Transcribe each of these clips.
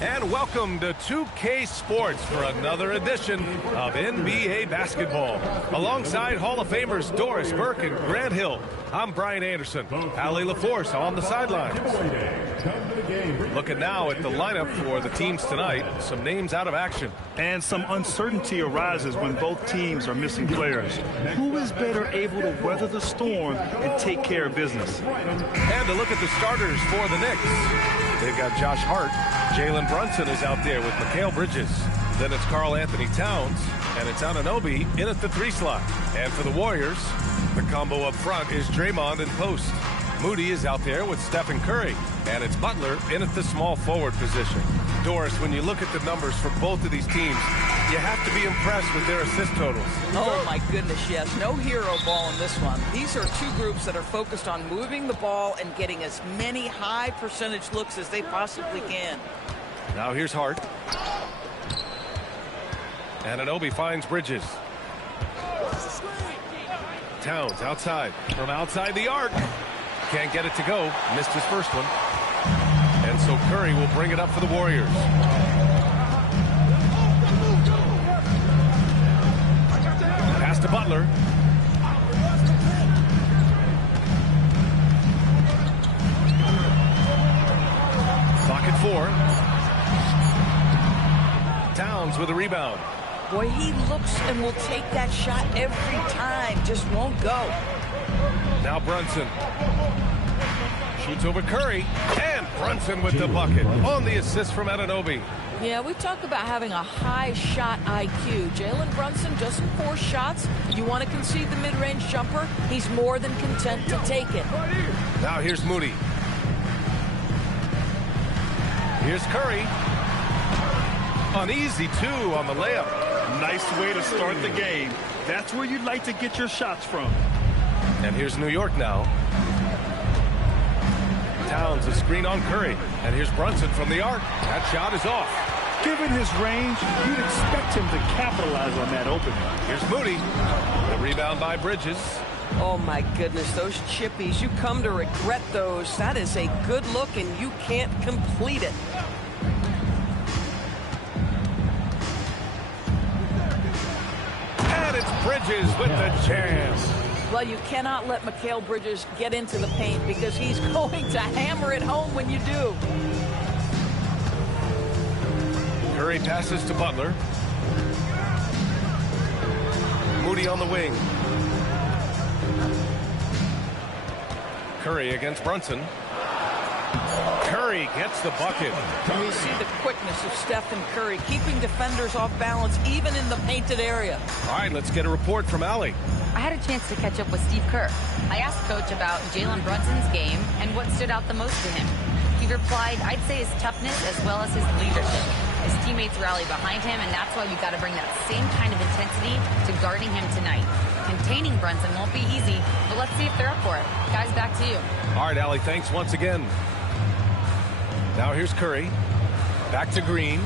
And welcome to 2K Sports for another edition of NBA basketball. Alongside Hall of Famers Doris Burke and Grant Hill, I'm Brian Anderson. Allie LaForce on the sidelines. Looking now at the lineup for the teams tonight, some names out of action. And some uncertainty arises when both teams are missing players. Who is better able to weather the storm and take care of business? And to look at the starters for the Knicks. They've got Josh Hart. Jalen Brunson is out there with Mikal Bridges. Then it's Karl Anthony Towns, and it's Anunoby in at the 3 slot. And for the Warriors, the combo up front is Draymond and post. Moody is out there with Stephen Curry, and it's Butler in at the small forward position. Doris, when you look at the numbers for both of these teams, you have to be impressed with their assist totals. Oh, my goodness, yes. No hero ball in this one. These are two groups that are focused on moving the ball and getting as many high percentage looks as they possibly can. Now here's Hart. And Anunoby finds Bridges. Towns outside. From outside the arc. Can't get it to go. Missed his first one. And so Curry will bring it up for the Warriors. Pass to Butler. Clock at 4. Towns with a rebound. Boy, he looks and will take that shot every time. Just won't go. Now Brunson. Shoots over Curry. And Brunson with the bucket on the assist from Anunoby. Yeah, we talk about having a high shot IQ. Jalen Brunson doesn't force shots. You want to concede the mid-range jumper, he's more than content to take it. Now here's Moody. Here's Curry. An easy 2 on the layup. Nice way to start the game. That's where you'd like to get your shots from. And here's New York now. Towns a screen on Curry. And here's Brunson from the arc. That shot is off. Given his range, you'd expect him to capitalize on that opening. Here's Moody. The rebound by Bridges. Oh, my goodness, those chippies, you come to regret those. That is a good look, and you can't complete it. And it's Bridges with the jam. Well, you cannot let Mikal Bridges get into the paint because he's going to hammer it home when you do. Curry passes to Butler. Moody on the wing. Curry against Brunson. Curry gets the bucket. And you see the quickness of Stephen Curry, keeping defenders off balance even in the painted area. All right, let's get a report from Allie. I had a chance to catch up with Steve Kerr. I asked Coach about Jalen Brunson's game and what stood out the most to him. He replied, I'd say his toughness as well as his leadership. His teammates rally behind him, and that's why we've got to bring that same kind of intensity to guarding him tonight. Containing Brunson won't be easy, but let's see if they're up for it. Guys, back to you. All right, Allie, thanks once again. Now here's Curry. Back to Green.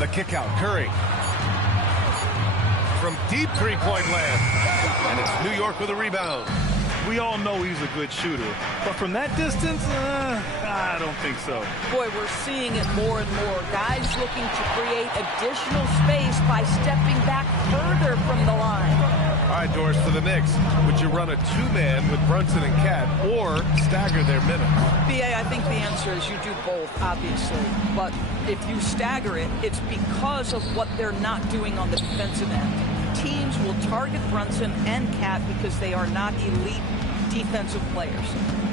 The kick out, Curry. From deep three-point land. And it's New York with a rebound. We all know he's a good shooter, but from that distance, I don't think so. Boy, we're seeing it more and more. Guys looking to create additional space by stepping back further from the line. All right, Doris, for the Knicks, would you run a 2-man with Brunson and Cat or stagger their minutes? BA, I think the answer is you do both, obviously. But if you stagger it, it's because of what they're not doing on the defensive end. Teams will target Brunson and Cat because they are not elite defensive players.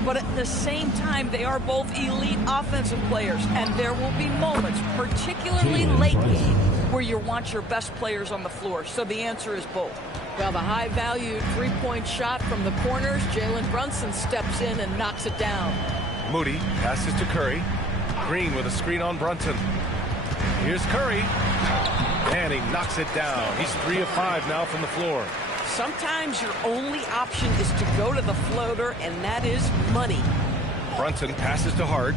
But at the same time, they are both elite offensive players. And there will be moments, particularly late game, where you want your best players on the floor. So the answer is both. Well, the high-valued three-point shot from the corners, Jalen Brunson steps in and knocks it down. Moody passes to Curry. Green with a screen on Brunson. Here's Curry. And he knocks it down. He's 3 of 5 now from the floor. Sometimes your only option is to go to the floater, and that is money. Brunson passes to Hart.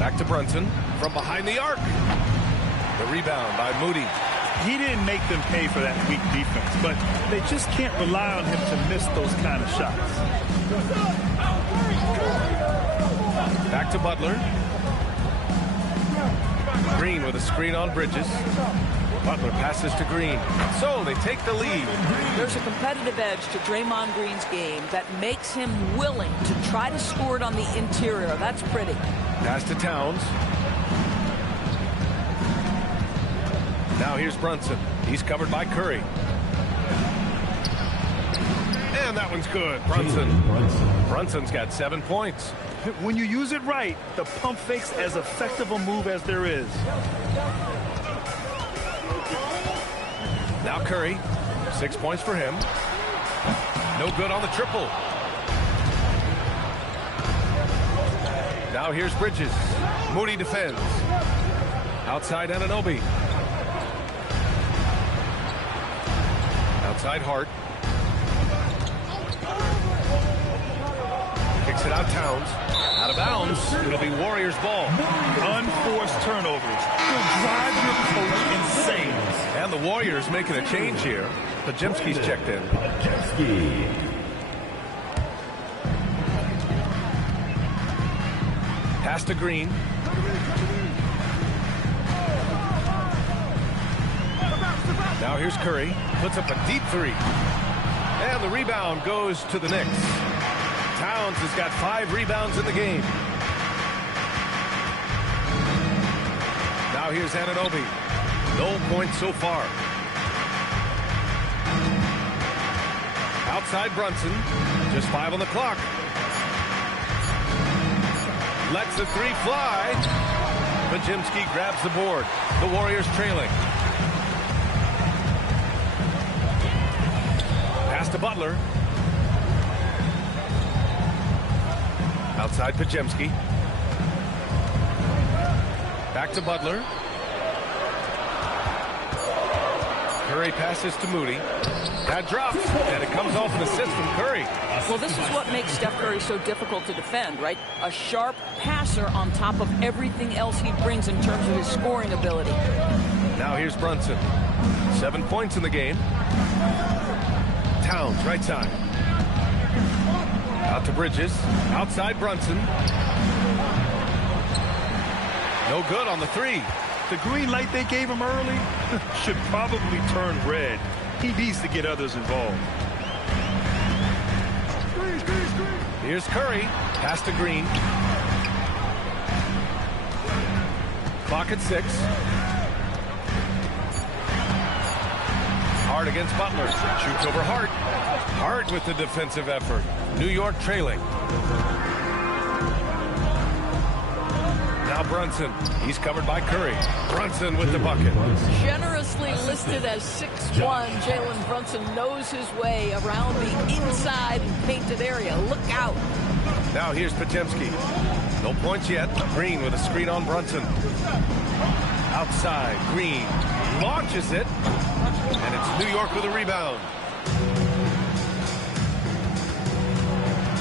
Back to Brunson from behind the arc. The rebound by Moody. He didn't make them pay for that weak defense, but they just can't rely on him to miss those kind of shots. Back to Butler. Green with a screen on Bridges. Butler passes to Green. So they take the lead. There's a competitive edge to Draymond Green's game that makes him willing to try to score it on the interior. That's pretty. Pass to Towns. Now here's Brunson. He's covered by Curry. And that one's good. Brunson's got 7 points. When you use it right, the pump fake's as effective a move as there is. Now Curry, 6 points for him. No good on the triple. Now here's Bridges. Moody defends. Outside Anunoby. Outside Hart. Kicks it out Towns. Out of bounds. It'll be Warriors ball. Unforced turnovers. You'll drive your coach insane. And the Warriors making a change here. Pajemski's checked in. Pass to Green. Now here's Curry. Puts up a deep three. And the rebound goes to the Knicks. Towns has got 5 rebounds in the game. Now here's Anunoby. No points so far. Outside Brunson. Just 5 on the clock. Lets the 3 fly. Pajemski grabs the board. The Warriors trailing. Pass to Butler. Outside Pajemski. Back to Butler. Curry passes to Moody. That drops, and it comes off an assist from Curry. Well, this is what makes Steph Curry so difficult to defend, right? A sharp passer on top of everything else he brings in terms of his scoring ability. Now here's Brunson. 7 points in the game. Towns, right side. Out to Bridges. Outside Brunson. No good on the 3. The green light they gave him early should probably turn red. He needs to get others involved. Here's Curry. Pass to Green. Clock at 6. Hart against Butler. Shoots over Hart. Hart with the defensive effort. New York trailing. Now Brunson. He's covered by Curry. Brunson with the bucket. Generously listed as 6'1", Jalen Brunson knows his way around the inside painted area. Look out. Now here's Pajemski. No points yet. Green with a screen on Brunson. Outside, Green launches it. And it's New York with a rebound.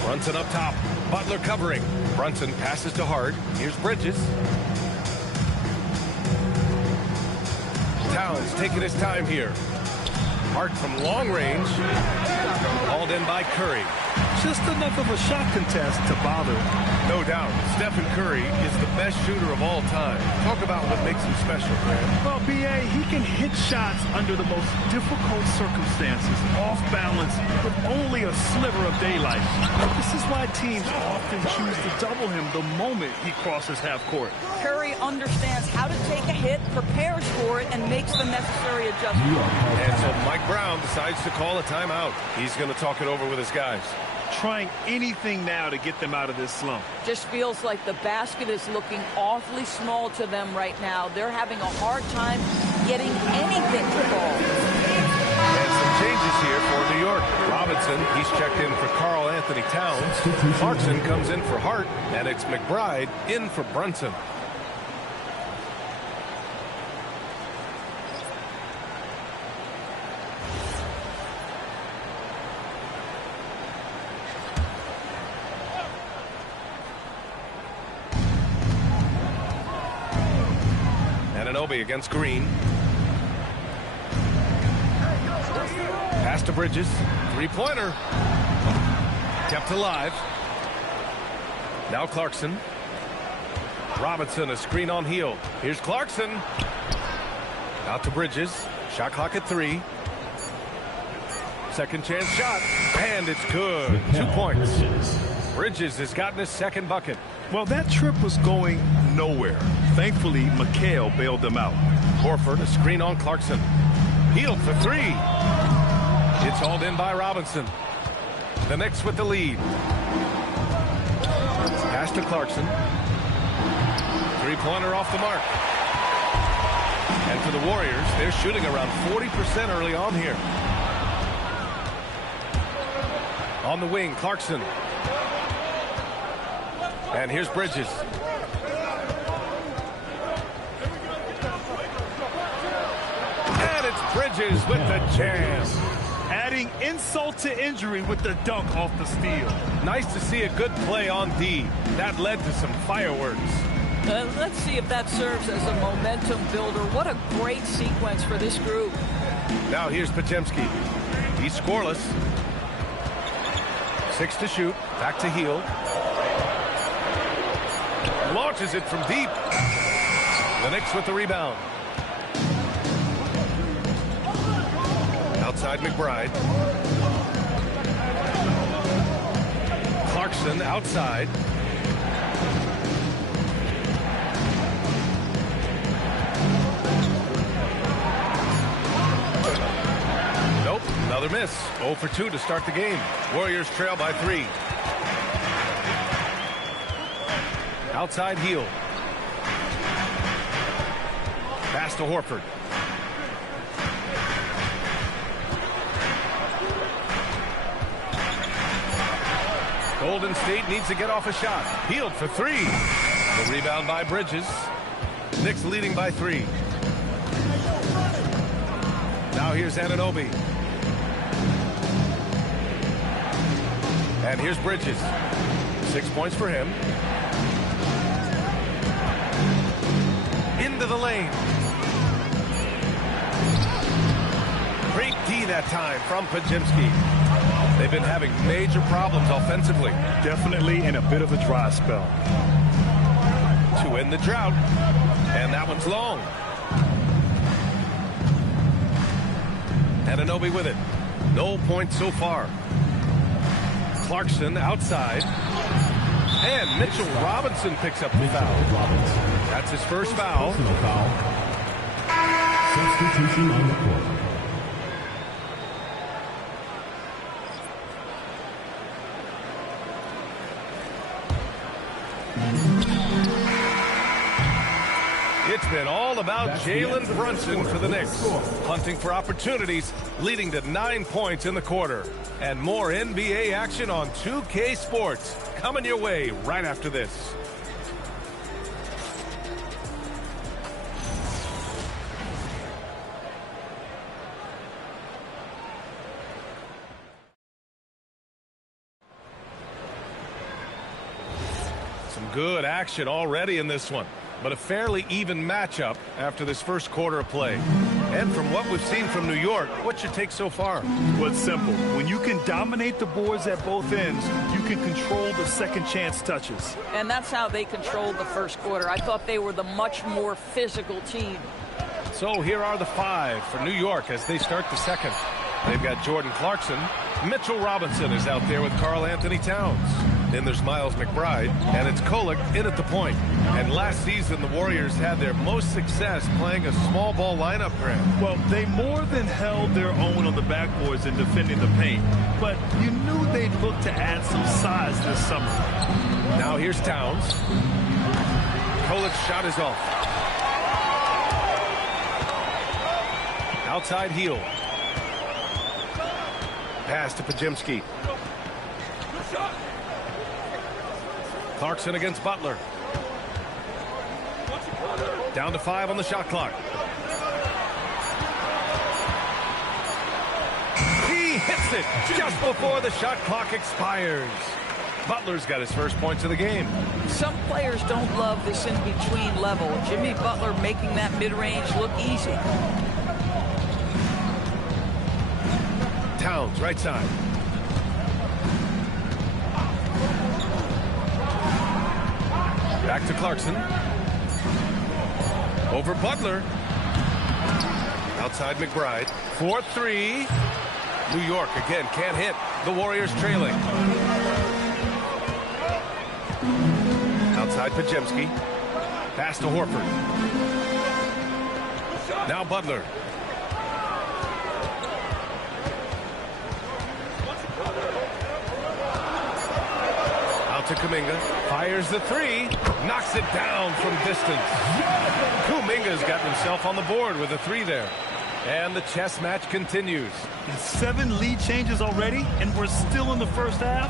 Brunson up top. Butler covering. Brunson passes to Hart. Here's Bridges. Towns taking his time here. Hart from long range. Hauled in by Curry. Just enough of a shot contest to bother. No doubt. Stephen Curry is the best shooter of all time. Talk about what makes him special, man. Well, B.A., he can hit shots under the most difficult circumstances, off balance, with only a sliver of daylight. This is why teams often choose to double him the moment he crosses half court. Curry understands how to take a hit, prepares for it, and makes the necessary adjustments. And so Mike Brown decides to call a timeout. He's going to talk it over with his guys. Trying anything now to get them out of this slump. Just feels like the basket is looking awfully small to them right now. They're having a hard time getting anything to fall. And some changes here for New York. Robinson, he's checked in for Karl Anthony Towns. Clarkson comes in for Hart, and it's McBride in for Brunson. Anunoby against Green. Pass to Bridges. 3-pointer. Kept alive. Now Clarkson. Robinson, a screen on heel. Here's Clarkson. Out to Bridges. Shot clock at 3. Second chance shot. And it's good. 2 points. Bridges has gotten his second bucket. Well, that trip was going nowhere. Thankfully, McHale bailed them out. Horford, a screen on Clarkson. Healed for 3. It's hauled in by Robinson. The Knicks with the lead. Pass to Clarkson. Three-pointer off the mark. And for the Warriors, they're shooting around 40% early on here. On the wing, Clarkson. And here's Bridges. And it's Bridges with the jam. Adding insult to injury with the dunk off the steal. Nice to see a good play on D. That led to some fireworks. Let's see if that serves as a momentum builder. What a great sequence for this group. Now here's Podziemski. He's scoreless. 6 to shoot. Back to heel. Launches it from deep. The Knicks with the rebound. Outside McBride. Clarkson outside. Nope, another miss. 0 for 2 to start the game. Warriors trail by 3. Outside heel. Pass to Horford. Golden State needs to get off a shot. Healed for 3. The rebound by Bridges. Knicks leading by 3. Now here's Anunoby. And here's Bridges. 6 points for him. Into the lane. Great D that time from Podziemski. They've been having major problems offensively. Definitely in a bit of a dry spell. To end the drought. And that one's long. Anunoby with it. No points so far. Clarkson outside. And Mitchell Robinson picks up the foul. That's his first foul. Substitution on the court. It's been all about Jalen Brunson for the Knicks. Hunting for opportunities, leading to 9 points in the quarter. And more NBA action on 2K Sports. Coming your way right after this. Some good action already in this one, but a fairly even matchup after this first quarter of play. And from what we've seen from New York, what's your take so far? Well, it's simple. When you can dominate the boards at both ends, you can control the second chance touches. And that's how they controlled the first quarter. I thought they were the much more physical team. So here are the 5 for New York as they start the second. They've got Jordan Clarkson. Mitchell Robinson is out there with Karl Anthony Towns. Then there's Miles McBride, and it's Kolek in at the point. And last season, the Warriors had their most success playing a small ball lineup, Grant. Well, they more than held their own on the backboards in defending the paint. But you knew they'd look to add some size this summer. Now here's Towns. Kolek's shot is off. Outside heel. Pass to Podziemski. Clarkson against Butler. Down to 5 on the shot clock. He hits it just before the shot clock expires. Butler's got his first points of the game. Some players don't love this in-between level. Jimmy Butler making that mid-range look easy. Towns, right side. Back to Clarkson. Over Butler. Outside McBride. 4-3. New York again can't hit. The Warriors trailing. Outside Pajemski. Pass to Horford. Now Butler. Out to Kuminga. Fires the three. Knocks it down from distance. Kuminga's gotten himself on the board with a three there. And the chess match continues. 7 lead changes already, and we're still in the first half.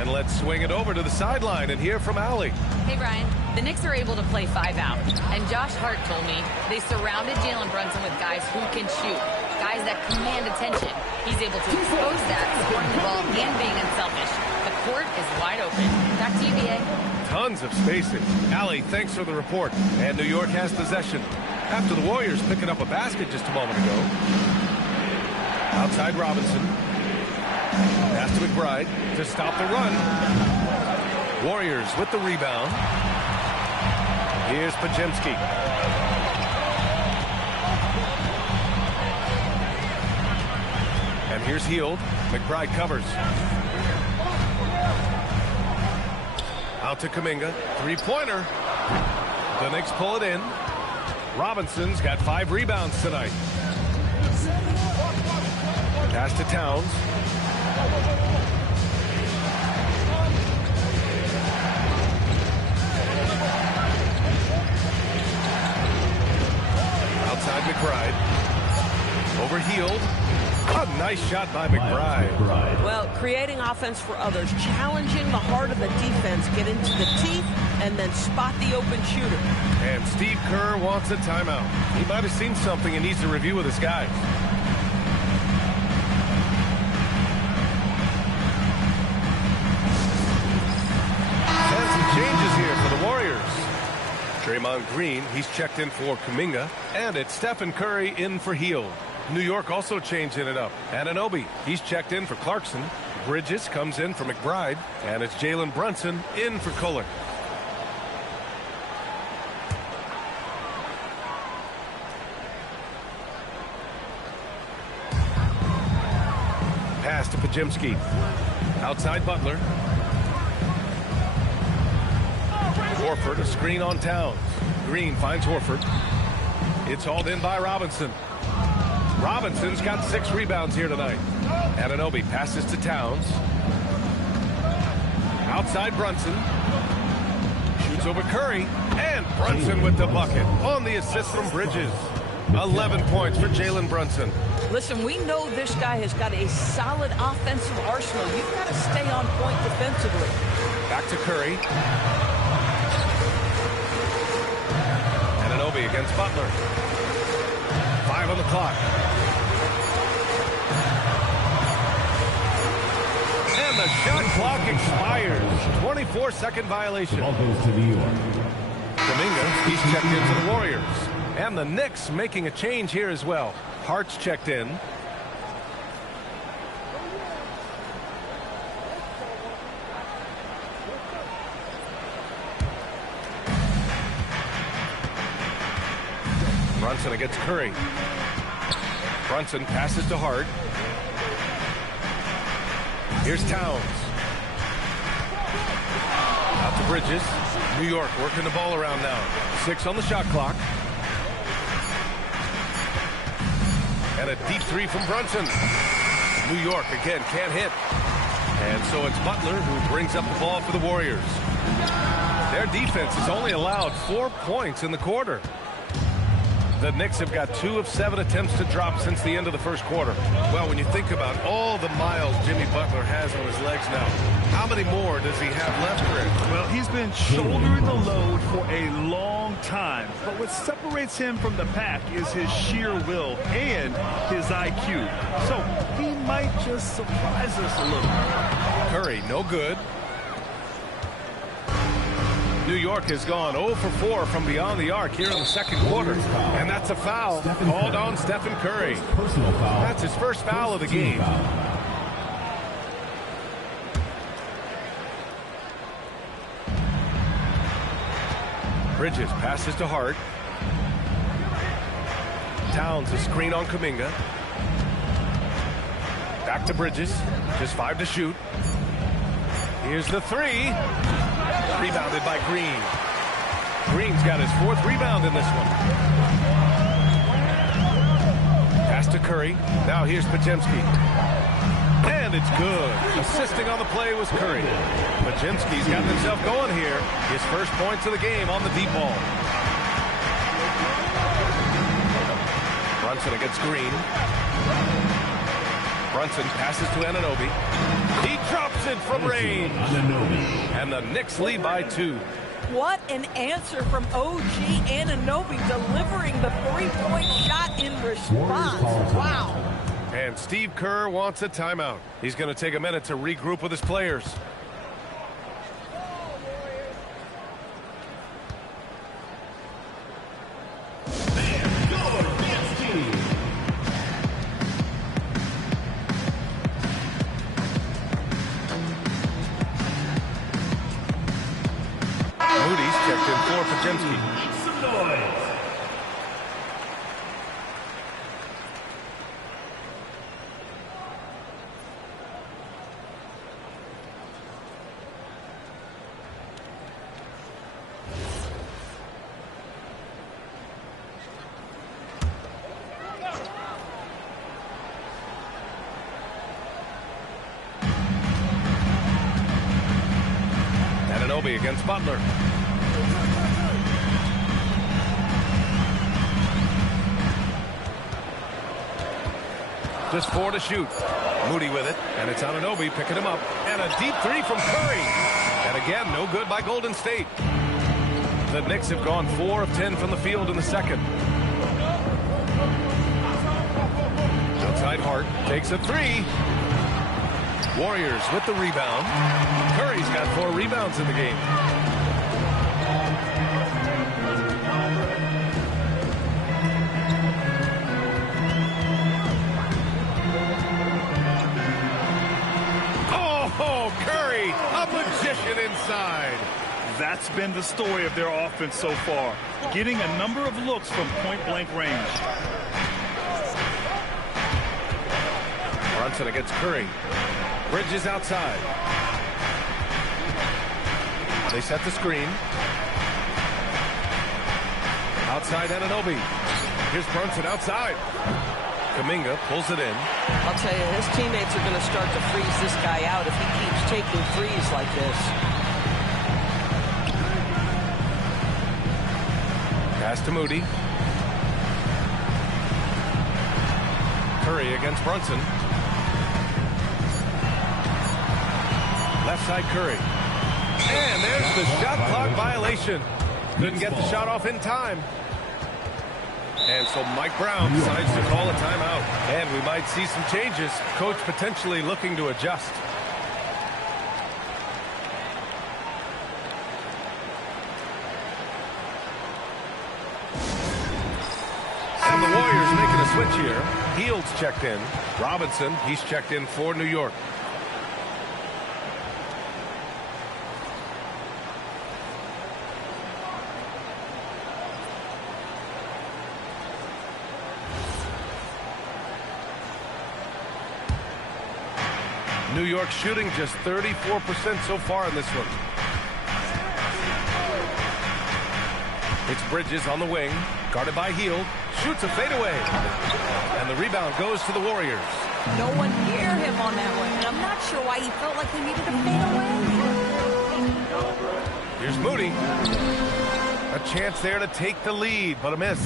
And let's swing it over to the sideline and hear from Allie. Hey, Brian. The Knicks are able to play 5 out. And Josh Hart told me they surrounded Jalen Brunson with guys who can shoot. Guys that command attention. He's able to expose that, scoring the ball and being unselfish. The court is wide open. Back to you, BA. Tons of spacing. Allie, thanks for the report. And New York has possession. After the Warriors picking up a basket just a moment ago. Outside Robinson. Pass to McBride to stop the run. Warriors with the rebound. Here's Pajemski. And here's Hield. McBride covers. Out to Kuminga. Three-pointer. The Knicks pull it in. Robinson's got 5 rebounds tonight. Pass to Towns. Outside McBride. Over Hield. A nice shot by McBride. Well, creating offense for others, challenging the heart of the defense, get into the teeth, and then spot the open shooter. And Steve Kerr wants a timeout. He might have seen something and needs to review with his guys. And some changes here for the Warriors. Draymond Green, he's checked in for Kuminga. And it's Stephen Curry in for Hield. New York also changing it up. Anunoby, he's checked in for Clarkson. Bridges comes in for McBride. And it's Jalen Brunson in for Kohler. Pass to Pajemski. Outside Butler. Horford, a screen on Towns. Green finds Horford. It's hauled in by Robinson. Robinson's got 6 rebounds here tonight. Anunoby passes to Towns. Outside Brunson. Shoots over Curry. And Brunson with the bucket on the assist from Bridges. 11 points for Jalen Brunson. Listen, we know this guy has got a solid offensive arsenal. You've got to stay on point defensively. Back to Curry. Anunoby against Butler. 5 on the clock. And the shot clock expires. 24-second violation. Ball goes to New York. Kuminga, he's checked in for the Warriors. And the Knicks making a change here as well. Hart's checked in. Brunson against Curry. Brunson passes to Hart. Here's Towns. Out to Bridges. New York working the ball around now. 6 on the shot clock. And a deep 3 from Brunson. New York again can't hit. And so it's Butler who brings up the ball for the Warriors. Their defense has only allowed 4 points in the quarter. The Knicks have got 2 of 7 attempts to drop since the end of the first quarter. Well, when you think about all the miles Jimmy Butler has on his legs now, how many more does he have left, Rick? Well, he's been shouldering the load for a long time. But what separates him from the pack is his sheer will and his IQ. So he might just surprise us a little. Curry, no good. New York has gone 0 for 4 from beyond the arc here in the second quarter. And that's a foul called on Stephen Curry. Personal foul. That's his first foul of the game. Bridges passes to Hart. Towns a screen on Kuminga. Back to Bridges. Just 5 to shoot. Here's the 3. Rebounded by Green. Green's got his 4th rebound in this one. Pass to Curry. Now here's Pajemski. And it's good. Assisting on the play was Curry. Pajemski's got himself going here. His first points of the game on the deep ball. Brunson against Green. Brunson passes to Anunoby. He drops it from range. And the Knicks lead by 2. What an answer from OG Anunoby, delivering the three-point shot in response. Wow. And Steve Kerr wants a timeout. He's going to take a minute to regroup with his players. Moody's checked in for Pajemski. Anunoby against Butler. Just 4 to shoot. Moody with it, and it's Anunoby picking him up. And a deep 3 from Curry. And again, no good by Golden State. The Knicks have gone 4 of 10 from the field in the second. Outside Hart takes a 3. Warriors with the rebound. Curry's got 4 rebounds in the game. Oh, Curry, a magician inside. That's been the story of their offense so far, getting a number of looks from point-blank range. Brunson against Curry. Bridges outside. They set the screen. Outside Anunoby. Here's Brunson outside. Kuminga pulls it in. I'll tell you, his teammates are going to start to freeze this guy out if he keeps taking threes like this. Pass to Moody. Curry against Brunson. Left side Curry. And there's the shot clock violation. Couldn't get the shot off in time. And so Mike Brown decides to call a timeout. And we might see some changes. Coach potentially looking to adjust. And the Warriors making a switch here. Hield's checked in. Robinson, he's checked in for New York. New York shooting just 34% so far in this one. It's Bridges on the wing, guarded by Hield, shoots a fadeaway. And the rebound goes to the Warriors. No one near him on that one, and I'm not sure why he felt like he needed to fade away. Here's Moody. A chance there to take the lead, but a miss.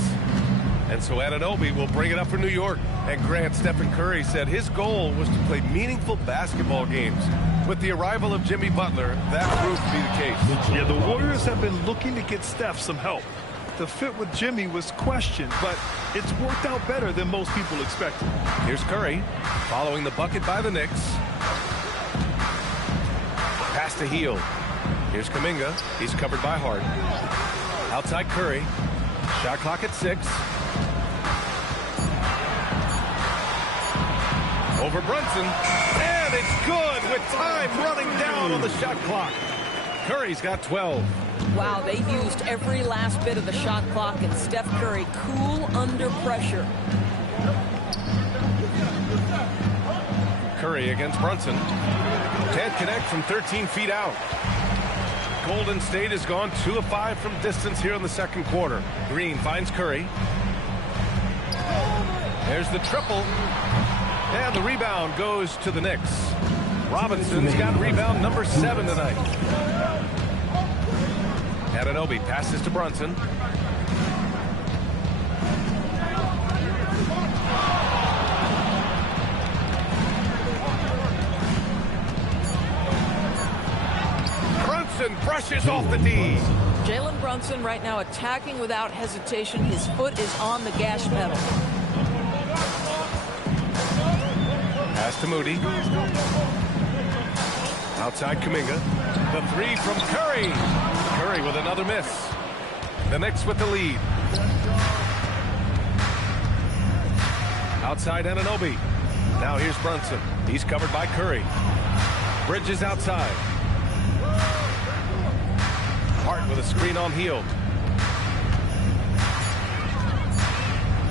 And so Anunoby will bring it up for New York. And Grant, Stephen Curry said his goal was to play meaningful basketball games. With the arrival of Jimmy Butler, that proved to be the case. Yeah, the Warriors have been looking to get Steph some help. The fit with Jimmy was questioned, but it's worked out better than most people expected. Here's Curry, following the bucket by the Knicks. Pass to Hield. Here's Kuminga. He's covered by Hart. Outside Curry. Shot clock at 6. Over Brunson. And it's good with time running down on the shot clock. Curry's got 12. Wow, they used every last bit of the shot clock, and Steph Curry cool under pressure. Curry against Brunson. Can't connect from 13 feet out. Golden State has gone 2 of 5 from distance here in the second quarter. Green finds Curry. There's the triple. And the rebound goes to the Knicks. Robinson's got rebound number 7 tonight. Anunoby passes to Brunson. Brunson brushes off the D. Jalen Brunson right now attacking without hesitation. His foot is on the gas pedal. Pass to Moody. Outside Kuminga. The 3 from Curry. Curry with another miss. The Knicks with the lead. Outside Anunoby. Now here's Brunson. He's covered by Curry. Bridges outside. Hart with a screen on Hield.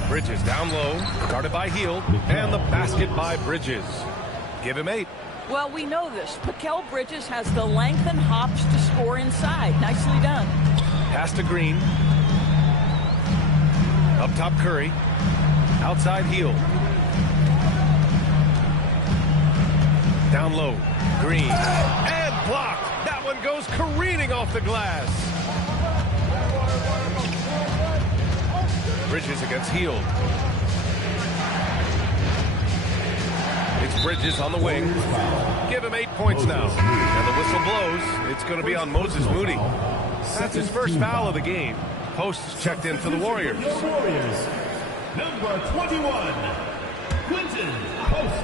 Bridges down low, guarded by Hield, and the basket by Bridges. Give him 8. Well, we know this. Mikal Bridges has the length and hops to score inside. Nicely done. Pass to Green. Up top Curry. Outside Hield. Down low. Green. And blocked. That one goes careening off the glass. Bridges against Hield. It's Bridges on the wing. Give him 8 points now. And the whistle blows. It's going to be on Moses Moody. That's his first foul of the game. Post checked in for the Warriors. Number 21, Quinton Post.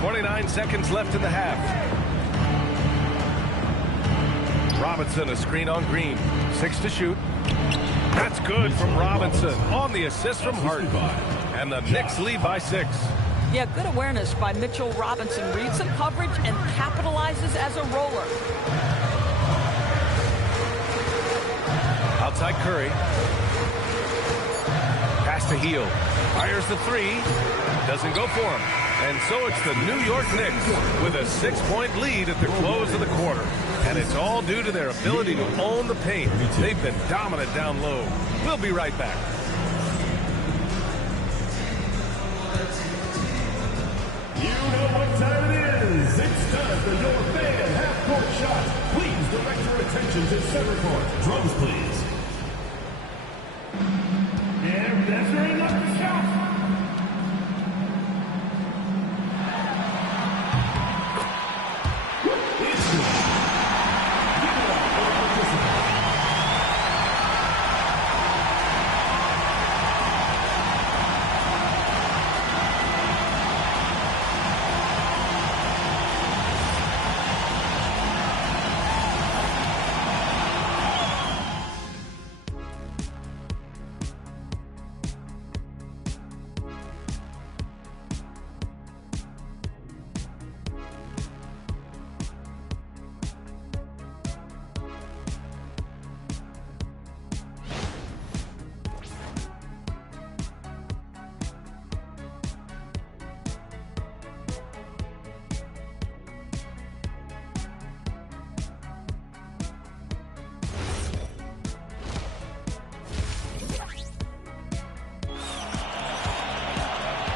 29 seconds left in the half. Robinson, a screen on Green. 6 to shoot. That's good from Robinson on the assist from Hart. And the Knicks lead by 6. Yeah, good awareness by Mitchell Robinson. Reads the coverage and capitalizes as a roller. Outside Curry. Pass to Hield. Fires the 3. Doesn't go for him. And so it's the New York Knicks with a 6-point lead at the close of the quarter. And it's all due to their ability to own the paint. They've been dominant down low. We'll be right back. You know what time it is. It's time for your fan half-court shot. Please direct your attention to center court. Drums, please. Yeah, that's very much the shot.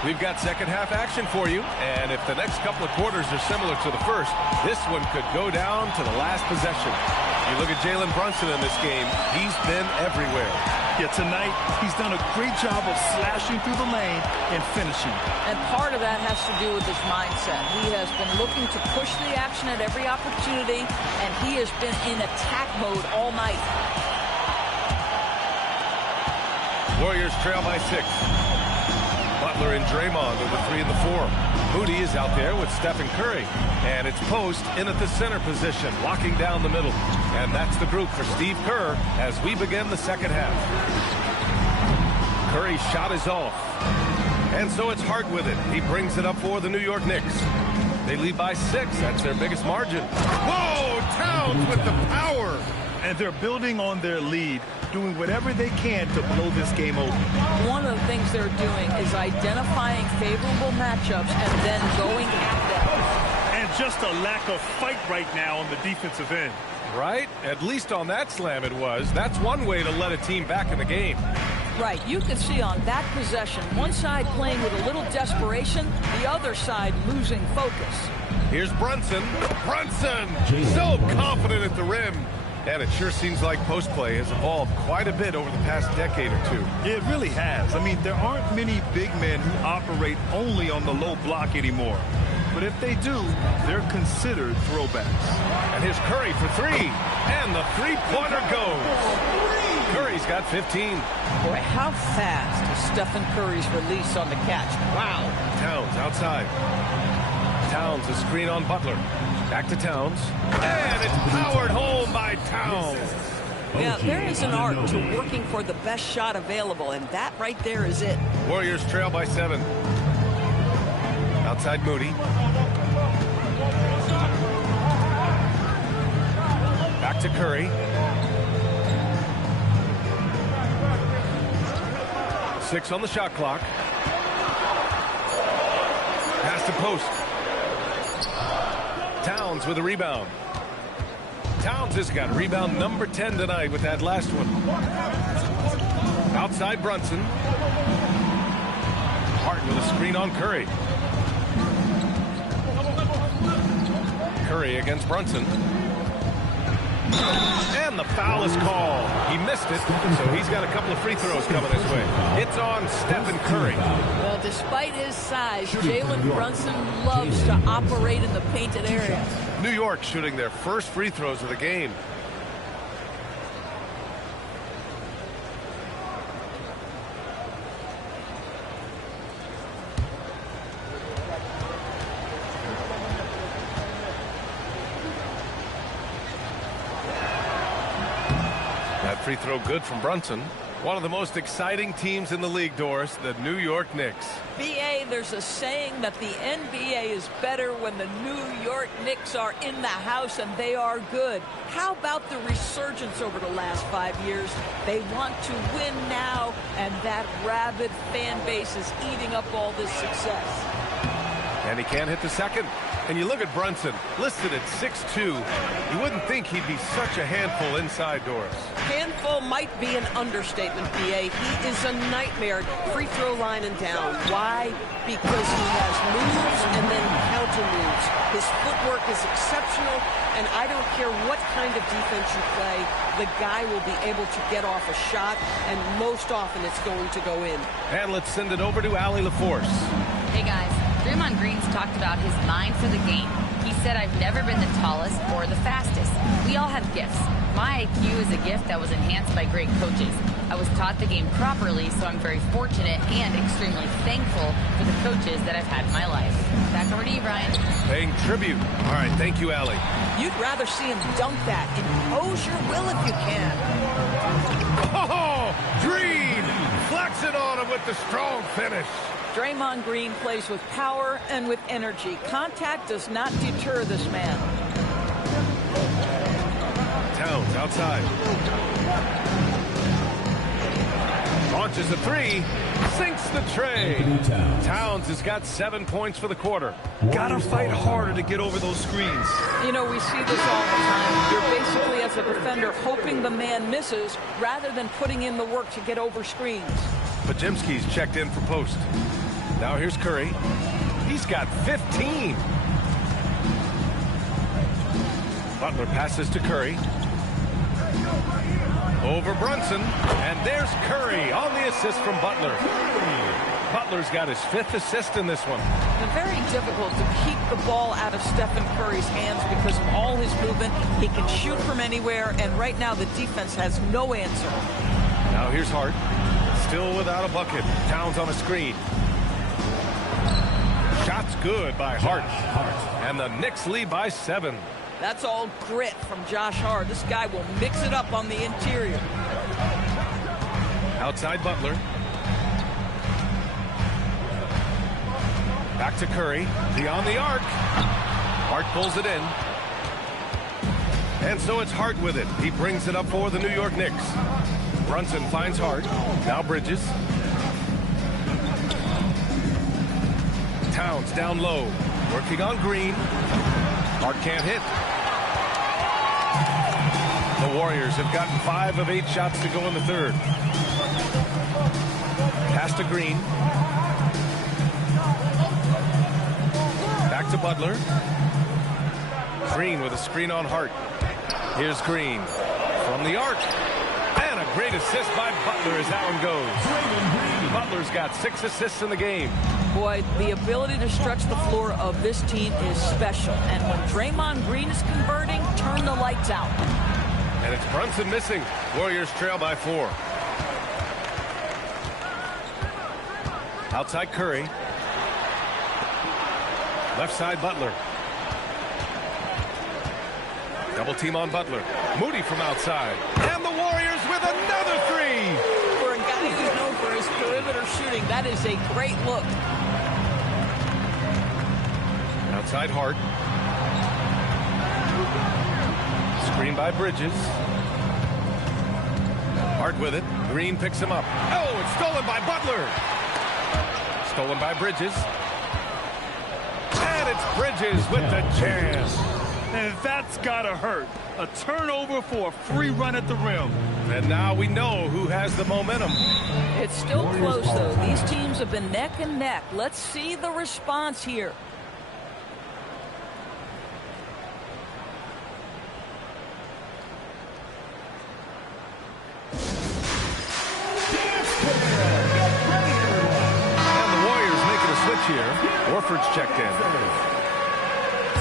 We've got second half action for you, and if the next couple of quarters are similar to the first, this one could go down to the last possession. You look at Jalen Brunson in this game, he's been everywhere. Yeah, tonight he's done a great job of slashing through the lane and finishing. And part of that has to do with his mindset. He has been looking to push the action at every opportunity, and he has been in attack mode all night. Warriors trail by 6. Butler and Draymond with the 3 and the 4. Moody is out there with Stephen Curry. And it's Post in at the center position, locking down the middle. And that's the group for Steve Kerr as we begin the second half. Curry's shot is off. And so it's Hart with it. He brings it up for the New York Knicks. They lead by 6. That's their biggest margin. Whoa! Towns with the power. And they're building on their lead, doing whatever they can to blow this game open. One of the things they're doing is identifying favorable matchups and then going at them. And just a lack of fight right now on the defensive end. Right? At least on that slam it was. That's one way to let a team back in the game. Right, you can see on that possession, one side playing with a little desperation, the other side losing focus. Here's Brunson. Brunson! So confident at the rim. And it sure seems like post play has evolved quite a bit over the past decade or two. It really has. I mean, there aren't many big men who operate only on the low block anymore. But if they do, they're considered throwbacks. And here's Curry for three. And the three-pointer goes. Curry's got 15. Boy, how fast is Stephen Curry's release on the catch. Wow. Towns outside. Towns a screen on Butler. Back to Towns. And it's powered home by Towns. Yeah, there is an art to working for the best shot available, and that right there is it. Warriors trail by 7. Outside Moody. Back to Curry. 6 on the shot clock. Pass to post. Towns with a rebound. Towns has got rebound number 10 tonight with that last one. Outside Brunson. Hart with a screen on Curry. Curry against Brunson. And the foul is called. He missed it, so he's got a couple of free throws coming his way. It's on Stephen Curry. Well, despite his size, Jalen Brunson loves to operate in the painted area. New York shooting their first free throws of the game. Free throw good from Brunson. One of the most exciting teams in the league, Doris, the New York Knicks. BA, there's a saying that the NBA is better when the New York Knicks are in the house and they are good. How about the resurgence over the last 5 years? They want to win now, and that rabid fan base is eating up all this success. And he can't hit the second. And you look at Brunson, listed at 6'2". You wouldn't think he'd be such a handful inside, Doris. Handful might be an understatement, BA. He is a nightmare, free throw line and down. Why? Because he has moves and then counter moves. His footwork is exceptional, and I don't care what kind of defense you play, the guy will be able to get off a shot, and most often it's going to go in. And let's send it over to Allie LaForce. Hey guys, Draymond Green's talked about his mind for the game. He said, I've never been the tallest or the fastest. We all have gifts. My IQ is a gift that was enhanced by great coaches. I was taught the game properly, so I'm very fortunate and extremely thankful for the coaches that I've had in my life. Back over to you, Brian. Paying tribute. All right, thank you, Allie. You'd rather see him dunk that. Impose your will if you can. Oh, Green flexing on him with the strong finish. Draymond Green plays with power and with energy. Contact does not deter this man. Towns outside. Launches a three. Sinks the tray. Towns has got 7 points for the quarter. Gotta fight harder to get over those screens. You know, we see this all the time. You're basically, as a defender, hoping the man misses rather than putting in the work to get over screens. Pajemski's checked in for post. Now here's Curry. He's got 15. Butler passes to Curry. Over Brunson. And there's Curry on the assist from Butler. Butler's got his 5th assist in this one. And very difficult to keep the ball out of Stephen Curry's hands because of all his movement. He can shoot from anywhere, and right now the defense has no answer. Now here's Hart. Still without a bucket. Towns on a screen. Shots good by Hart. And the Knicks lead by 7. That's all grit from Josh Hart. This guy will mix it up on the interior. Outside Butler. Back to Curry. Beyond the arc. Hart pulls it in. And so it's Hart with it. He brings it up for the New York Knicks. Brunson finds Hart. Now Bridges. Towns down low. Working on Green. Hart can't hit. The Warriors have gotten 5 of 8 shots to go in the third. Pass to Green. Back to Butler. Green with a screen on Hart. Here's Green from the arc. And a great assist by Butler as that one goes. Butler's got 6 assists in the game. Boy, the ability to stretch the floor of this team is special. And when Draymond Green is converting, turn the lights out. And it's Brunson missing. Warriors trail by 4. Outside Curry. Left side Butler. Double team on Butler. Moody from outside. And the Warriors with another 3. For a guy who's known for his perimeter shooting, that is a great look. Outside Hart. Screen by Bridges. Hart with it. Green picks him up. Oh, it's stolen by Butler. Stolen by Bridges. And it's Bridges with the jam. And that's gotta hurt. A turnover for a free run at the rim. And now we know who has the momentum. It's still close, though. These teams have been neck and neck. Let's see the response here. And the Warriors making a switch here. Warford's checked in.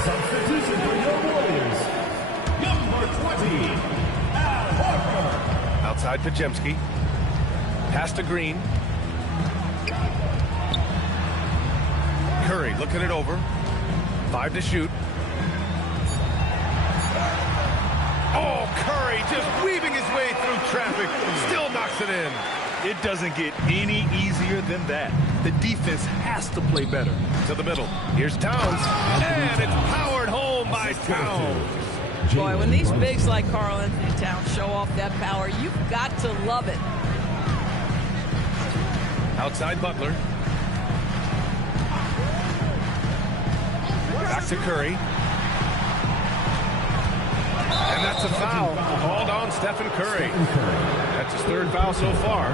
Substitution for your Warriors. Number 20, Al Horford. Outside Pajemski. Pass to Green. Curry looking it over. 5 to shoot. Oh, Curry just weaving his way through traffic. Still knocks it in. It doesn't get any easier than that. The defense has to play better. To the middle. Here's Towns. And it's powered home by Towns. Boy, when these bigs like Karl Anthony Towns show off that power, you've got to love it. Outside Butler. Back to Curry. And that's a foul called on Stephen Curry. That's his 3rd foul so far.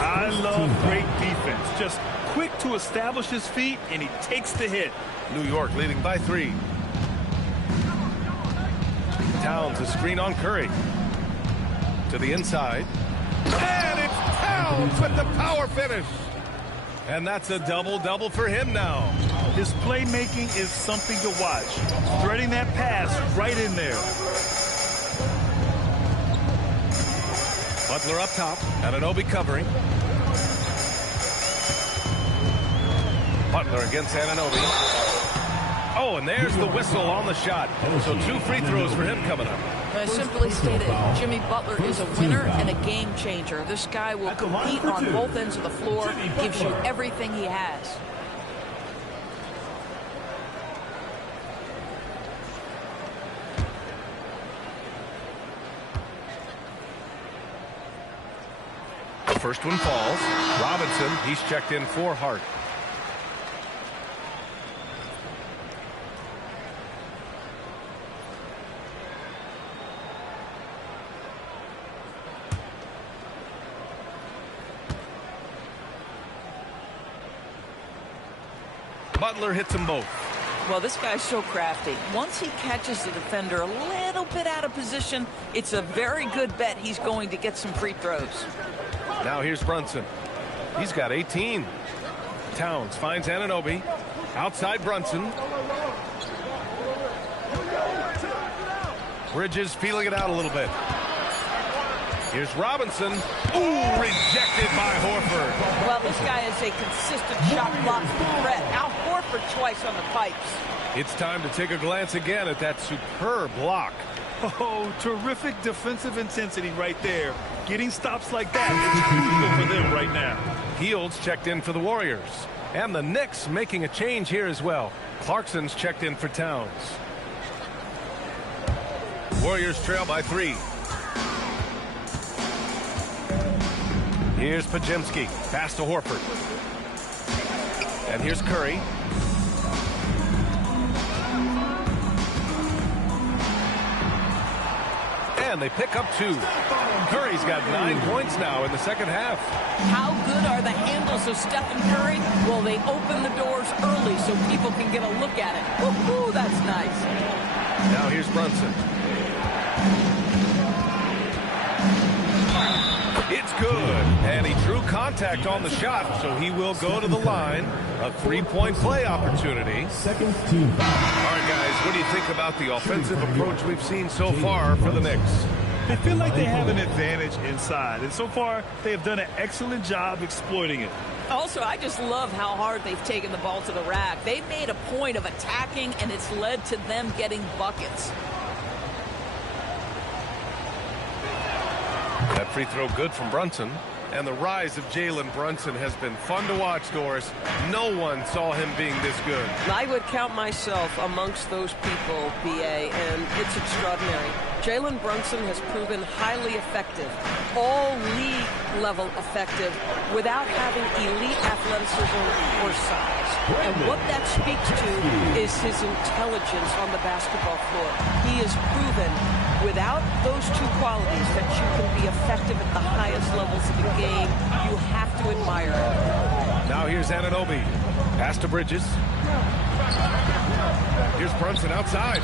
I love great defense. Just quick to establish his feet, and he takes the hit. New York leading by 3. Towns a screen on Curry. To the inside. And it's Towns with the power finish. And that's a double-double for him now. His playmaking is something to watch. Threading that pass right in there. Butler up top. Anunoby covering. Butler against Anunoby. Oh, and there's the whistle on the shot. So 2 free throws for him coming up. I simply stated, Jimmy Butler is a winner and a game changer. This guy will compete on both ends of the floor, gives you everything he has. The first one falls. Robinson, he's checked in for Hart. Butler hits them both. Well, this guy's so crafty. Once he catches the defender a little bit out of position, it's a very good bet he's going to get some free throws. Now here's Brunson. He's got 18. Towns finds Anunoby. Outside Brunson. Bridges feeling it out a little bit. Here's Robinson. Ooh, rejected by Horford. Well, this guy is a consistent shot blocking threat. Al Horford twice on the pipes. It's time to take a glance again at that superb block. Oh, terrific defensive intensity right there. Getting stops like that is crucial for them right now. Heald's checked in for the Warriors. And the Knicks making a change here as well. Clarkson's checked in for Towns. Warriors trail by 3. Here's Pajemski. Pass to Horford. And here's Curry. And they pick up 2. Curry's got 9 points now in the second half. How good are the handles of Stephen Curry? Well, they open the doors early so people can get a look at it. Woo-hoo, that's nice. Now here's Brunson. It's good. And he drew contact on the shot, so he will go to the line. A 3-point play opportunity. Second team foul. All right, guys, what do you think about the offensive approach we've seen so far for the Knicks? They feel like they have an advantage inside, and so far they have done an excellent job exploiting it. Also, I just love how hard they've taken the ball to the rack. They've made a point of attacking, and it's led to them getting buckets. That free throw good from Brunson. And the rise of Jalen Brunson has been fun to watch, Doris. No one saw him being this good. I would count myself amongst those people, BA, and it's extraordinary. Jalen Brunson has proven highly effective, all league level effective, without having elite athleticism or size. And what that speaks to is his intelligence on the basketball floor. He has proven without those 2 qualities that you can be effective at the highest levels of the game. You have to admire it. Now here's Anunoby. Pass to Bridges. Here's Brunson outside.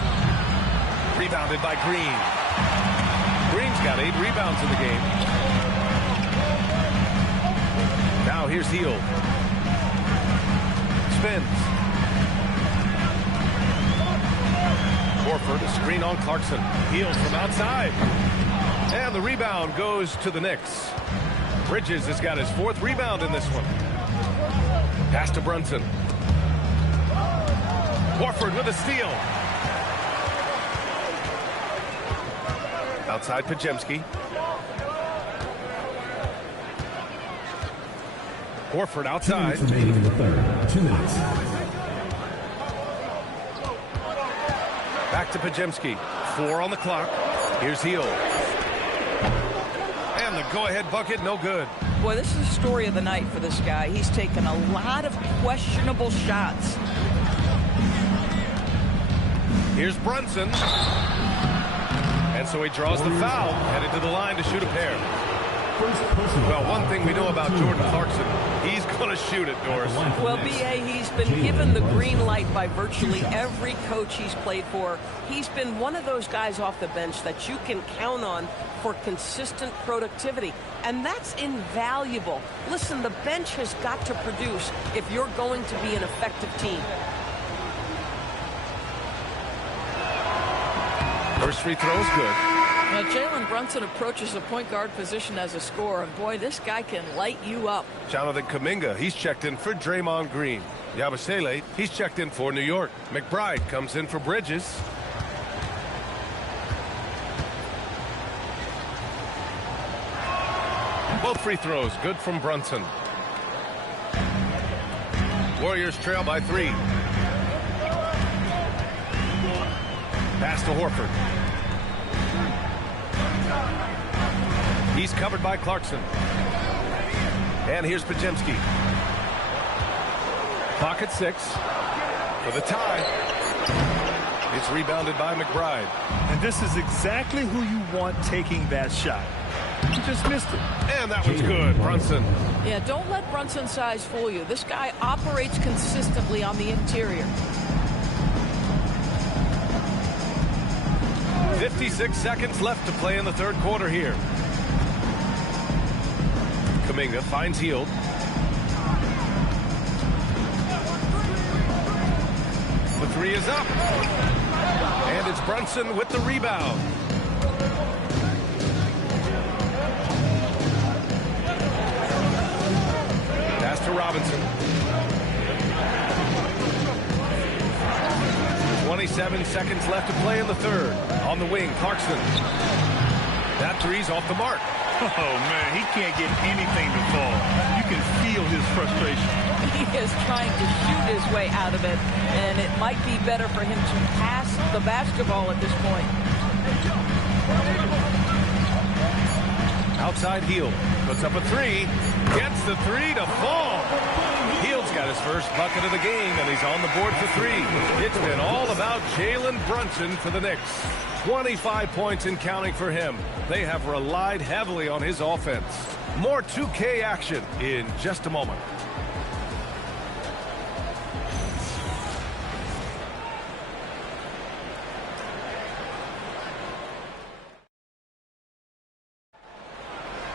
Rebounded by Green. Green's got 8 rebounds in the game. Now here's Hield. Spins. Horford, a screen on Clarkson. Hield from outside. And the rebound goes to the Knicks. Bridges has got his 4th rebound in this one. Pass to Brunson. Horford with a steal. Outside Pajemski. Horford outside. Remaining in the third. 2 minutes. Back to Pajemski. 4 on the clock. Here's Hield. And the go-ahead bucket, no good. Boy, this is the story of the night for this guy. He's taken a lot of questionable shots. Here's Brunson. And so he draws the foul, headed to the line to shoot a pair. Well, one thing we know about Jordan Clarkson, he's going to shoot it, Doris. Well, B.A., he's been given the green light by virtually every coach he's played for. He's been one of those guys off the bench that you can count on for consistent productivity, and that's invaluable. Listen, the bench has got to produce if you're going to be an effective team. First free throw is good. Now, Jalen Brunson approaches the point guard position as a scorer, and boy, this guy can light you up. Jonathan Kuminga, he's checked in for Draymond Green. Yabusele, he's checked in for New York. McBride comes in for Bridges. Both free throws good from Brunson. Warriors trail by 3. Pass to Horford. He's covered by Clarkson. And here's Pajemski. Pocket 6 for the tie. It's rebounded by McBride. And this is exactly who you want taking that shot. He just missed it. And that one's good, Brunson. Yeah, don't let Brunson's size fool you. This guy operates consistently on the interior. 56 seconds left to play in the third quarter here. Kuminga finds Hield. The 3 is up. And it's Brunson with the rebound. Pass to Robinson. 27 seconds left to play in the third. On the wing, Clarkson. That 3's off the mark. Oh, man, he can't get anything to fall. You can feel his frustration. He is trying to shoot his way out of it, and it might be better for him to pass the basketball at this point. Outside Heel. Puts up a three. Gets the three to fall. Heel's got his first bucket of the game, and he's on the board for three. It's been all about Jalen Brunson for the Knicks. 25 points and counting for him. They have relied heavily on his offense. More 2K action in just a moment.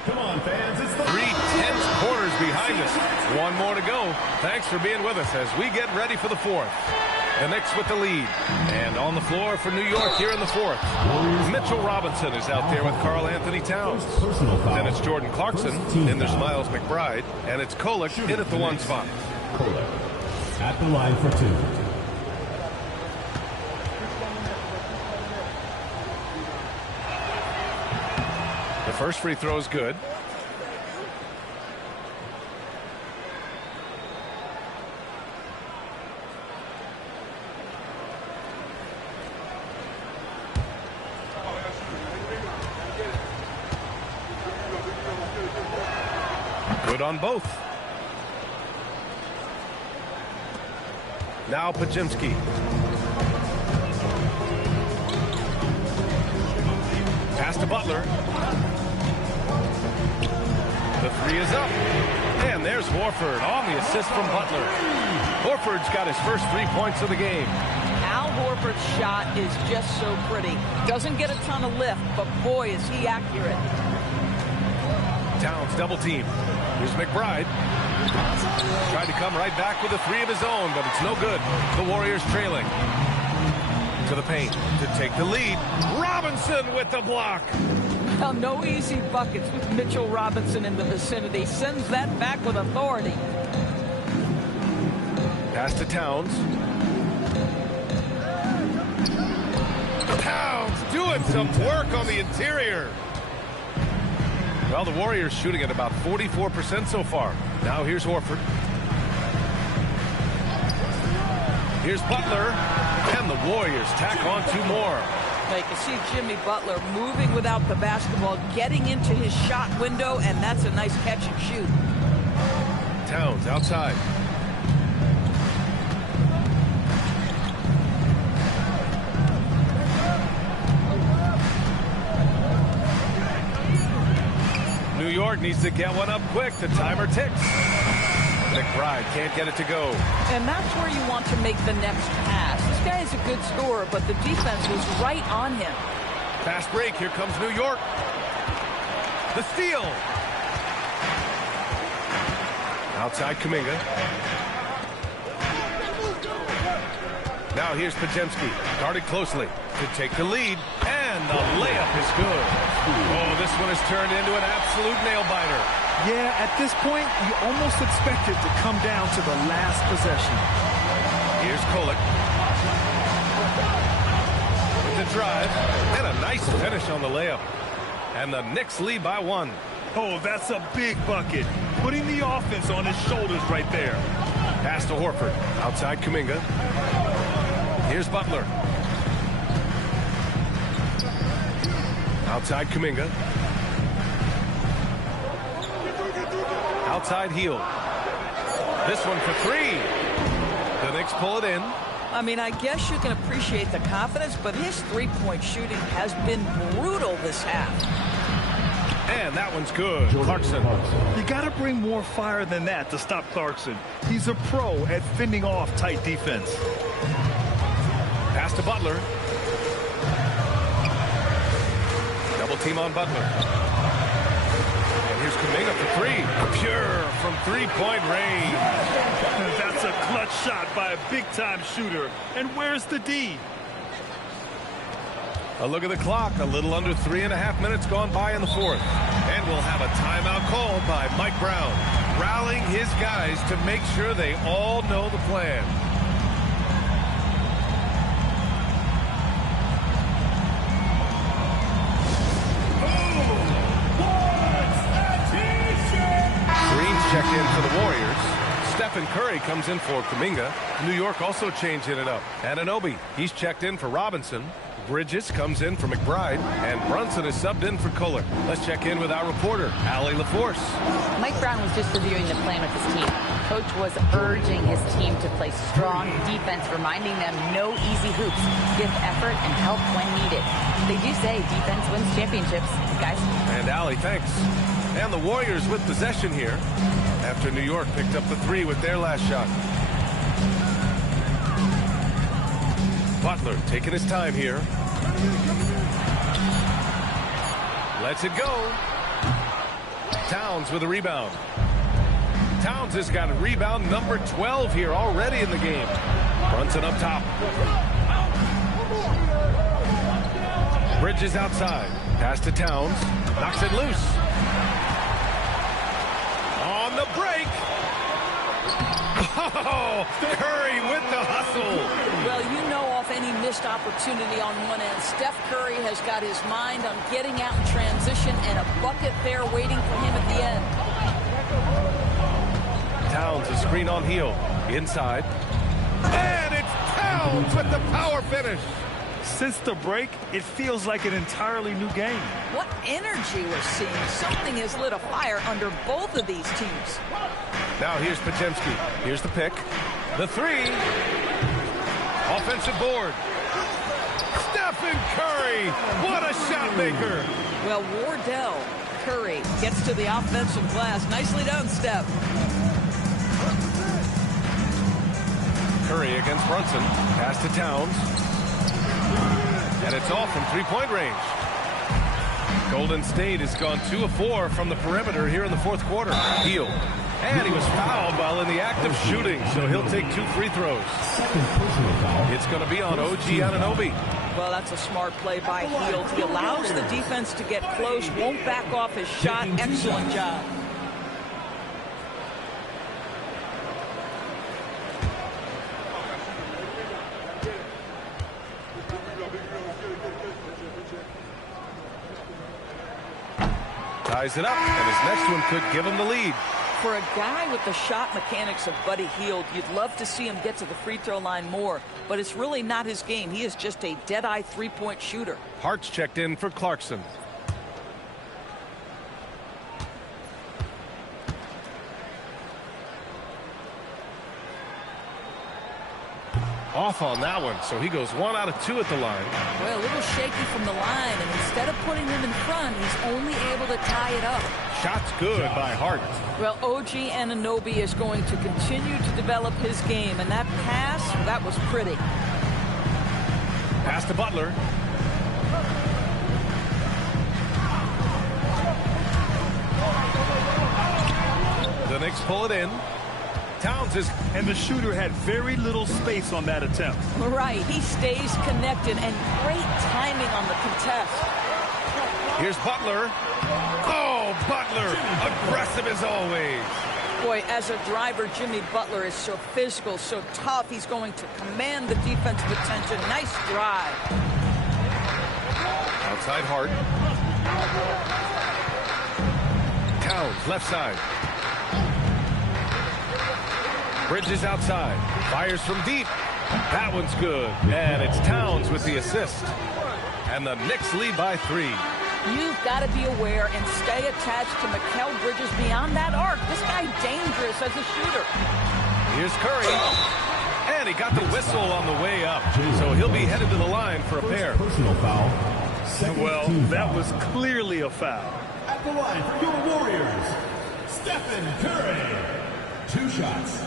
Come on, fans. It's the 3 tense quarters behind us. One more to go. Thanks for being with us as we get ready for the fourth. The Knicks with the lead. And on the floor for New York here in the fourth. Mitchell Robinson is out there with Karl Anthony Towns. Then it's Jordan Clarkson. Then there's Miles McBride. And it's Kolek in at the one spot. Kolek at the line for two. The first free throw is good. Good on both. Now Pajemski. Pass to Butler. The three is up. And there's Horford on the assist from Butler. Horford's got his first 3 points of the game. Al Horford's shot is just so pretty. Doesn't get a ton of lift, but boy, is he accurate. Towns double team. Here's McBride. Tried to come right back with a three of his own, but it's no good. The Warriors trailing. To the paint to take the lead. Robinson with the block. Well, no easy buckets with Mitchell Robinson in the vicinity. Sends that back with authority. Pass to Towns. Towns doing some work on the interior. Well, the Warriors shooting at about 44% so far. Now here's Horford. Here's Butler. And the Warriors tack on 2 more. Now you can see Jimmy Butler moving without the basketball, getting into his shot window, and that's a nice catch and shoot. Towns outside. New York needs to get one up quick. The timer ticks. McBride can't get it to go. And that's where you want to make the next pass. This guy is a good scorer, but the defense was right on him. Fast break. Here comes New York. The steal. Outside Kuminga. Now here's Pajemski. Guarded closely to take the lead. And the layup is good. Oh, this one has turned into an absolute nail-biter. Yeah, at this point, you almost expect it to come down to the last possession. Here's Kolek. With the drive. And a nice finish on the layup. And the Knicks lead by 1. Oh, that's a big bucket. Putting the offense on his shoulders right there. Pass to Horford. Outside Kuminga. Here's Butler. Outside Kuminga. Outside Heel. This one for 3. The Knicks pull it in. I mean, I guess you can appreciate the confidence, but his three-point shooting has been brutal this half. And that one's good. Clarkson. You got to bring more fire than that to stop Clarkson. He's a pro at fending off tight defense. Pass to Butler. Double team on Butler. And here's Kuminga for 3. Pure from three-point range. That's a clutch shot by a big-time shooter. And where's the D? A look at the clock. A little under 3.5 minutes gone by in the fourth. And we'll have a timeout called by Mike Brown, rallying his guys to make sure they all know the plan. Green's checked in for the Warriors. Stephen Curry comes in for Kuminga. New York also changing it up. Anunoby, he's checked in for Robinson. Bridges comes in for McBride, and Brunson is subbed in for Kohler. Let's check in with our reporter, Allie LaForce. Mike Brown was just reviewing the plan with his team. Coach was urging his team to play strong defense, reminding them no easy hoops, give effort, and help when needed. They do say defense wins championships, guys. And Allie, thanks. And the Warriors with possession here after New York picked up the 3 with their last shot. Butler taking his time here. Lets it go. Towns with a rebound. Towns has got a rebound number 12 here already in the game. Brunson up top. Bridges outside. Pass to Towns. Knocks it loose. On the break. Oh, Curry with the hustle. Well, you know, off any missed opportunity on one end, Steph Curry has got his mind on getting out in transition and a bucket there waiting for him at the end. Towns a screen on heel. Inside. And it's Towns with the power finish. Since the break, it feels like an entirely new game. What energy we're seeing. Something has lit a fire under both of these teams. Now here's Podziemski. Here's the pick. The 3. Offensive board. Stephen Curry. What a shot maker. Well, Wardell Curry gets to the offensive glass. Nicely done, Steph. Curry against Brunson. Pass to Towns. And it's off from three-point range. Golden State has gone 2 of 4 from the perimeter here in the fourth quarter. Heel. And he was fouled while in the act of shooting, so he'll take 2 free throws. It's going to be on OG Anunoby. Well, that's a smart play by Hield. He allows the defense to get close, won't back off his shot. Excellent job. Ties it up, and his next one could give him the lead. For a guy with the shot mechanics of Buddy Hield, you'd love to see him get to the free throw line more, but it's really not his game. He is just a dead-eye three-point shooter. Hart's checked in for Clarkson. Off on that one, so he goes 1 out of 2 at the line. Well, a little shaky from the line, and instead of putting him in front, he's only able to tie it up. Shot's good by Hart. Well, OG Anunoby is going to continue to develop his game, and that pass, that was pretty. Pass to Butler. The Knicks pull it in. Towns is... And the shooter had very little space on that attempt. Right, he stays connected, and great timing on the contest. Here's Butler. Oh, Butler, aggressive as always. Boy, as a driver, Jimmy Butler is so physical, so tough. He's going to command the defensive attention. Nice drive. Outside Hart. Towns, left side. Bridges outside. Fires from deep. That one's good. And it's Towns with the assist. And the Knicks lead by 3. You've got to be aware and stay attached to Mikal Bridges beyond that arc. This guy's dangerous as a shooter. Here's Curry. And he got the whistle on the way up. So he'll be headed to the line for a pair. Personal foul. Well, that was clearly a foul. At the line for your Warriors, Stephen Curry. 2 shots.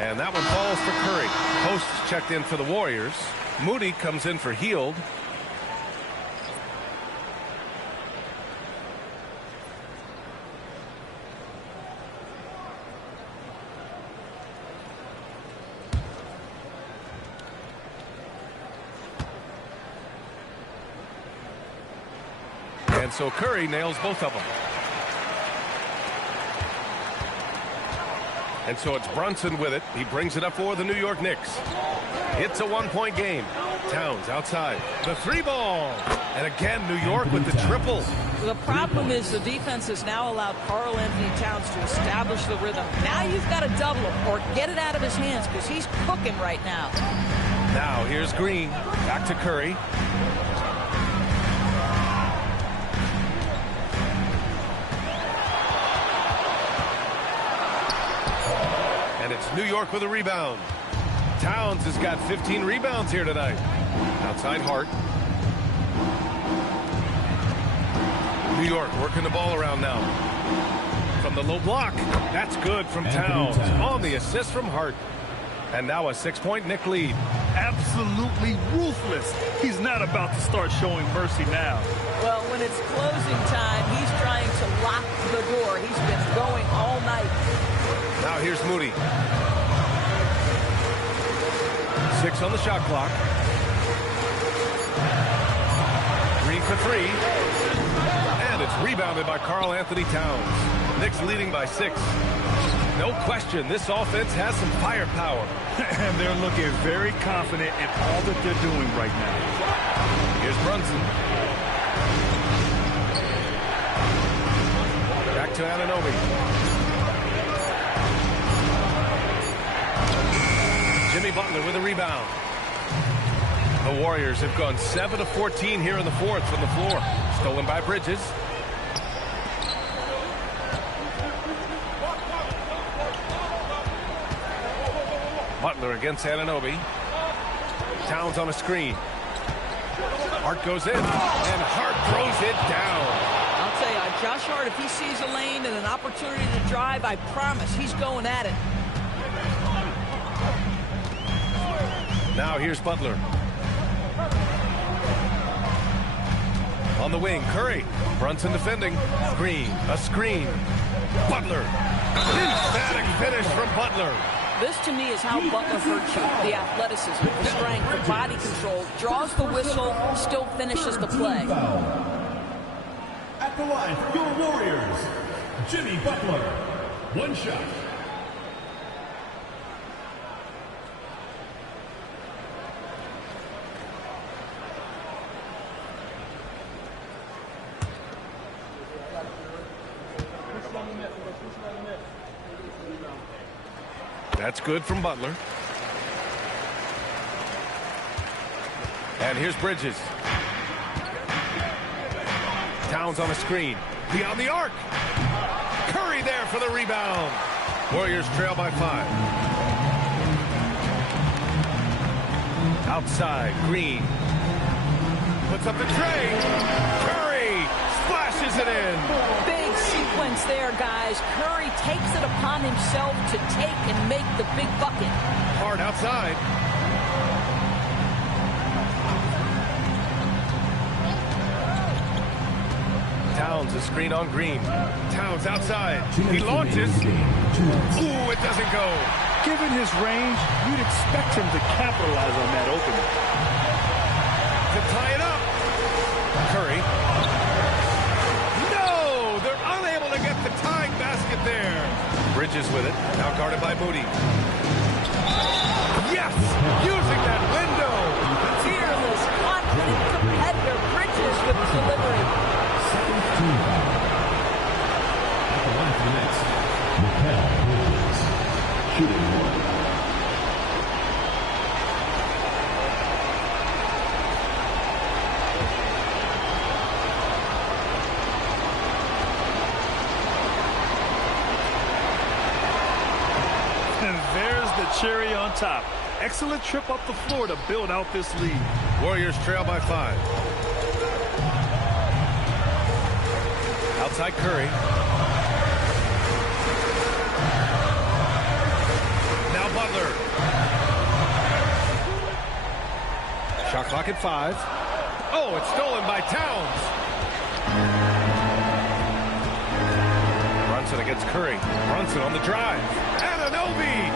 And that one falls for Curry. Post checked in for the Warriors. Moody comes in for Hield. And so Curry nails both of them. And so it's Brunson with it. He brings it up for the New York Knicks. It's a one-point game. Towns outside. The three ball. And again, New York with the triple. The problem is the defense has now allowed Karl Anthony Towns to establish the rhythm. Now you've got to double him or get it out of his hands because he's cooking right now. Now here's Green. Back to Curry. And it's New York with a rebound. Towns has got 15 rebounds here tonight. Outside Hart. New York working the ball around now. From the low block. That's good from Towns. On the assist from Hart. And now a 6-point Knick lead. Absolutely ruthless. He's not about to start showing mercy now. Well, when it's closing time, he's trying to lock the door. He's been going all night. Now here's Moody. 6 on the shot clock. Green for 3. And it's rebounded by Karl Anthony Towns. Knicks leading by 6. No question, this offense has some firepower. And they're looking very confident in all that they're doing right now. Here's Brunson. Back to Anunoby. Jimmy Butler with a rebound. The Warriors have gone 7 of 14 here in the fourth from the floor. Stolen by Bridges. Butler against Anunoby. Towns on a screen. Hart goes in, and Hart throws it down. I'll tell you, Josh Hart, if he sees a lane and an opportunity to drive, I promise he's going at it. Now here's Butler. On the wing, Curry. Brunson defending. Green, a screen. Butler. Emphatic finish from Butler. This, to me, is how Butler hurts you. The athleticism, the strength, the body control, draws the whistle, still finishes the play. At the line for your Warriors, Jimmy Butler. One shot. That's good from Butler. And here's Bridges. Towns on a screen. Beyond the arc. Curry there for the rebound. Warriors trail by 5. Outside, Green. Puts up the tray. Curry splashes it in. Big sequence there, guys. Curry takes it upon himself to take and make the big bucket. Hard outside. Towns a screen on Green. Towns outside. He launches. Ooh, it doesn't go. Given his range, you'd expect him to capitalize on that opening. To tie it up. Curry. No! They're unable to get the tying basket there. Bridges with it. Now guarded by Moody. Yes! Using that window. Fearless, confident competitor. Bridges with the delivery. At the line for the Knicks, Bridges. Shooting 1. Cherry on top. Excellent trip up the floor to build out this lead. Warriors trail by 5. Outside Curry. Now Butler. Shot clock at 5. Oh, it's stolen by Towns. Brunson against Curry. Brunson on the drive. Anunoby.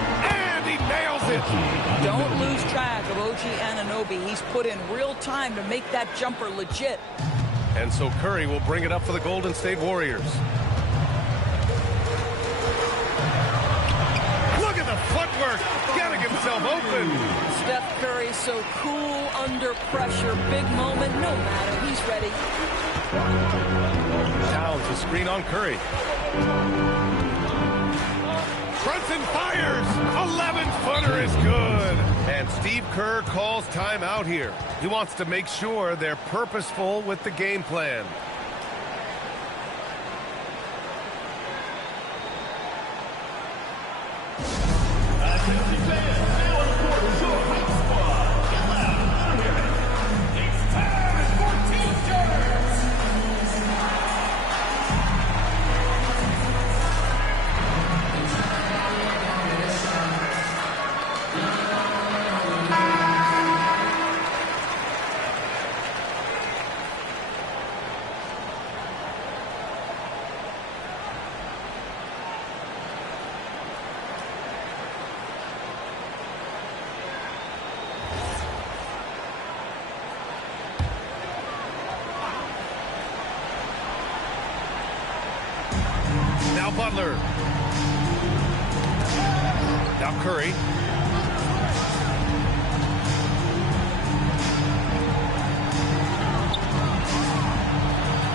He nails it. Don't lose track of OG Anunoby. He's put in real time to make that jumper legit. And so Curry will bring it up for the Golden State Warriors. footwork, getting himself open. Steph Curry so cool under pressure. Big moment, no matter. He's ready. Towns a screen on Curry. Brunson fires. 11-footer is good. And Steve Kerr calls timeout here. He wants to make sure they're purposeful with the game plan. Now Butler. Now Curry.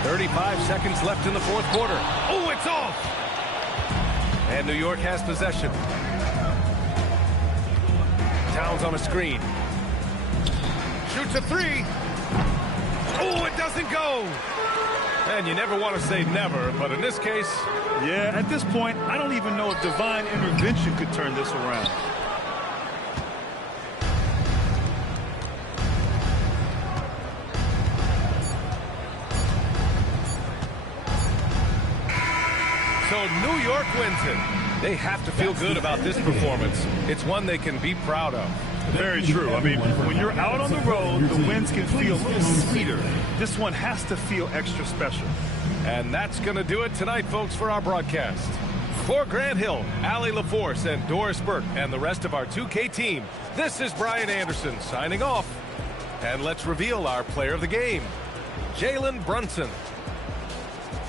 "35 seconds left in the fourth quarter. Oh, it's off! And New York has possession. Towns on a screen. Shoots a three. Oh, it doesn't go! And you never want to say never, but in this case... Yeah, at this point, I don't even know if divine intervention could turn this around. So New York wins it. They have to feel good about this performance. It's one they can be proud of. Very true. I mean, when you're out on the road, the wins can feel a little sweeter. This one has to feel extra special. And that's going to do it tonight, folks, for our broadcast. For Grant Hill, Allie LaForce, and Doris Burke, and the rest of our 2K team, this is Brian Anderson signing off. And let's reveal our player of the game, Jalen Brunson.